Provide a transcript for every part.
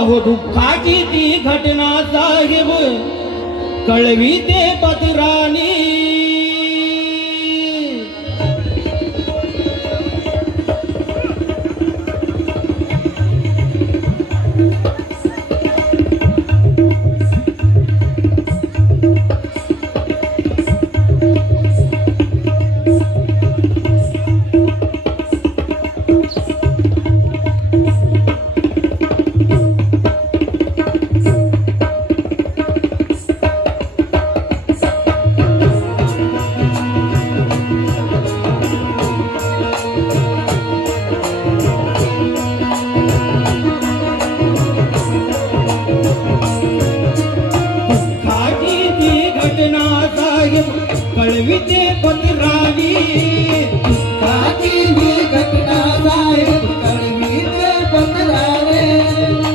अहो दुःखाची ती घटना साहेब कळविते पत्रानी कळविते पत्रानी दुःखाची ही घटना साहेब कळविते पत्राने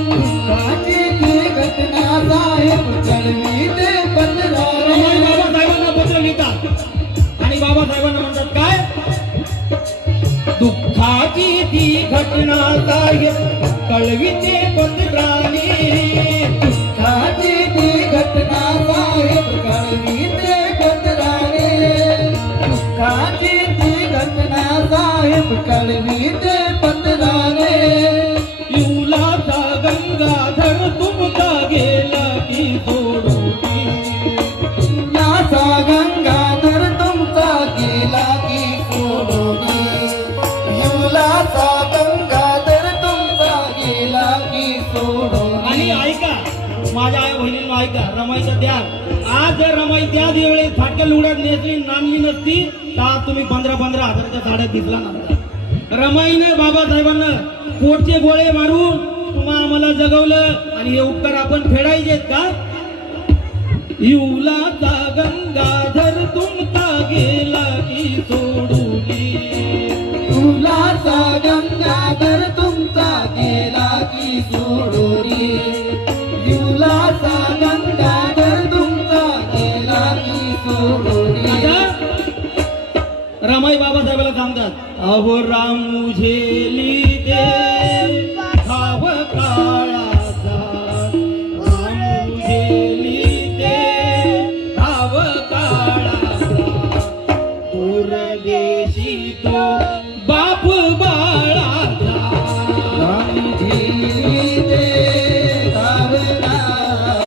दुःखाची ही घटना साहेब कळविते पत्राने बाबासाहेबांना पत्र लिहितात आणि बाबासाहेबांना म्हणतात काय दुःखाची ती घटना साहेब कळविते पत्रानी दुःखाची ही घटना साहेब कळविते पत्राने दुःखाची ही घटना साहेब कळविते पत्राने युलाचा गंगाधर तुमचा गेला की सोडून नासा गंगाधर तुमचा गेला की सोडून युलाचा गंगाधर तुमचा गेला की सोडून आणि ऐका माझ्या आई बहिणींना ऐका रमाईचा द्या आज जर रमाई त्या वेळेस फाटक्या लुगड्यात नेसली नांदली नसती तर आज तुम्ही 15,000-15,000च्या साड्यात दिसला नसता रमाईने बाबासाहेबांना पोटचे गोळे मारून तुम्हा आम्हाला जगवलं आणि हे उपकार आपण फेडायचेत का युलाचा गंगाधर तुमचा गेला की सोडून युलाचा गंगाधर तुमचा गेला की सोडून युलाचा गंगाधर तुमचा गेला की सोडून रमाई बाबासाहेबाला सांगतात अहो राम मुझे